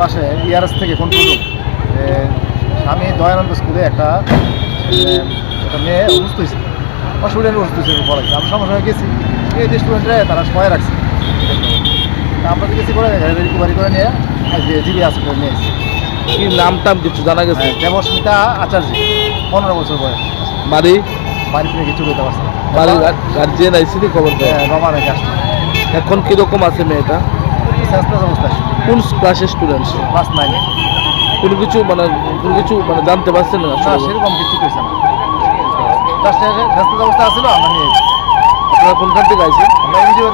ইয়ারএস থেকে control room আমি দয়ানন্দ স্কুলে একটা একটা মেয়ে অসুস্থ হয়েছে। আমার স্টুডেন্ট অসুস্থ হয়েছে বলা। আমি সঙ্গে সঙ্গে গেছি। এই যে স্টুডেন্টরা তারা সবাই রাখছে। আমরা গেছি করে রিকভারি করে নিয়ে আজকে জিবি হাসপাতালে নিয়ে এসেছি কি নাম টাম কিছু জানা গেছে? দেবস্মিতা আচার্য পনেরো বছর বয়স। বাড়ি? বাড়ি থেকে কিছু করতে পারছে না। বাড়ির গার্জিয়ান আইসিনি খবর দেয়? হ্যাঁ, বাবা নাকি আসছে। এখন কীরকম আছে মেয়েটা? কোন ক্লাসের স্টুডেন্ট ক্লাস নাইনে কোনো কিছু মানে কোনো কিছু মানে জানতে পারছেন না সেরকম কিছু পেয়েছে না। জাস্ট স্বাস্থ্য অবস্থা আছিল আমরা নিয়ে। আপনারা কোনখান থেকে আইছেন? আমরা এনজিও